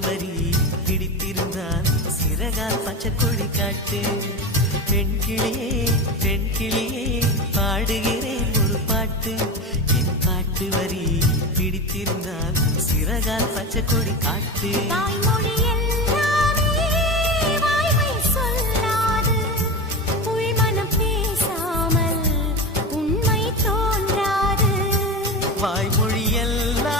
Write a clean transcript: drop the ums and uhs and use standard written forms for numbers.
வரி பிடித்திருந்தால் சிறகால் பச்சைக்கொடி காட்டு. பெண் கிளியே பெண் கிளியே பாடுகிறேன் ஒரு பாட்டு. என் பாட்டு வரி பிடித்திருந்தால் சிறகால் பச்சைக்கொடி காட்டு. தாய்மொழியில்